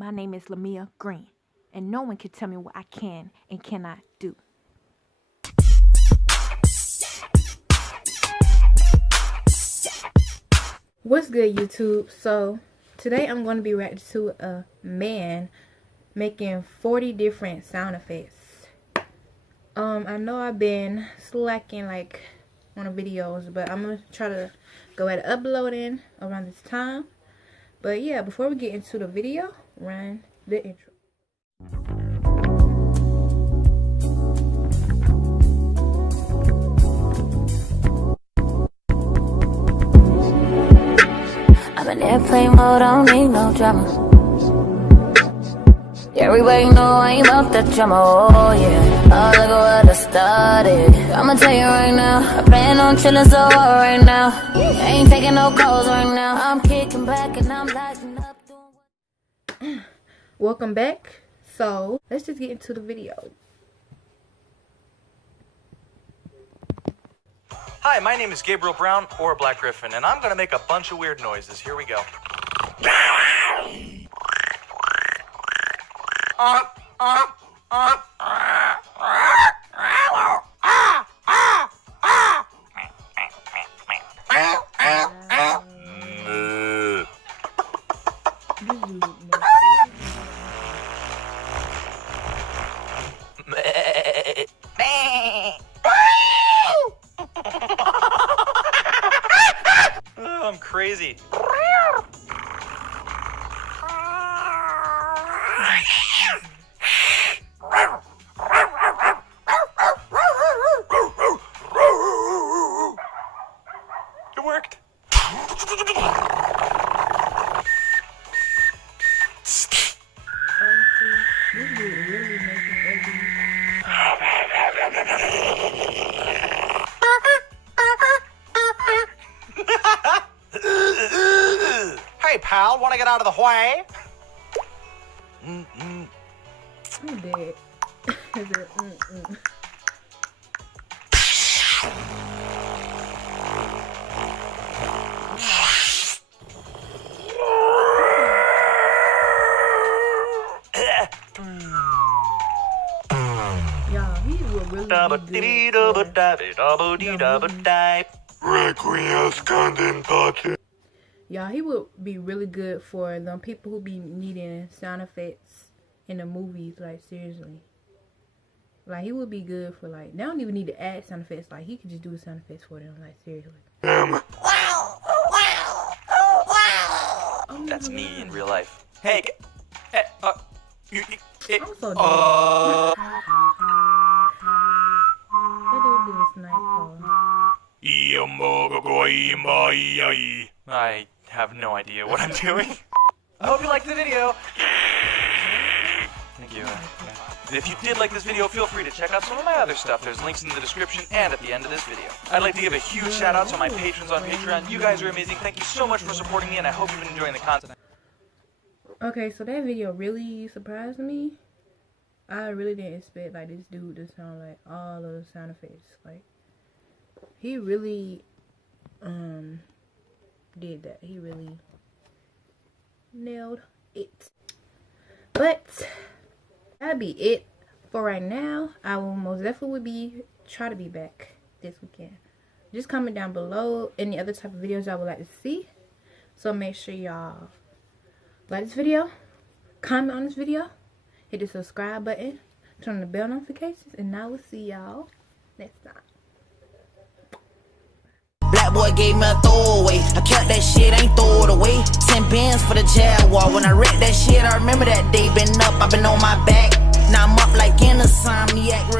My name is Lamia Green, and no one can tell me what I can and cannot do. What's good, YouTube? So today I'm going to be reacting to a man making 40 different sound effects. I know I've been slacking like on the videos, but I'm gonna try to go ahead and uploading around this time. But yeah, before we get into the video, run the intro. I'm in airplane mode, I don't need no drama. Everybody know I ain't about that drama, oh yeah. Oh, look at what I started. I'ma tell you right now, I plan on chillin' so hard right now. I ain't taking no calls right now. I'm kicking back and I'm lighting up. Welcome back. So let's just get into the video. Hi, my name is Gabriel Brown, or Black Griffin, and I'm gonna make a bunch of weird noises. Here we go. I'm crazy. It worked. Hey, pal, want to get out of the way? I'm dead. Y'all, he will really be good. Y'all, he would be really good for them people who be needing sound effects in the movies, like, seriously. Like, he would be good for, like, they don't even need to add sound effects. Like, he could just do the sound effects for them, like, seriously. That's me in real life. Hey, I'm so dead. That dude did a snipe call. I have no idea what I'm doing. I hope you liked the video. Thank you. If you did like this video, feel free to check out some of my other stuff. There's links in the description and at the end of this video. I'd like to give a huge shout out to my patrons on Patreon. You guys are amazing. Thank you so much for supporting me, and I hope you've been enjoying the content. Okay, so that video really surprised me. I really didn't expect, like, this dude to sound like all of the sound effects. Like, he really did that. He really nailed it. But that'll be it for right now. I will most definitely try to be back this weekend. Just comment down below any other type of videos I would like to see. So make sure y'all like this video, comment on this video, hit the subscribe button, turn on the bell notifications, and I will see y'all next time. Black boy gave me a throwaway. I kept that shit, ain't throw it away. 10 bands for the Jaguar. When I wrecked that shit, I remember that day. Been up, I been on my back. Now I'm up like an insomniac.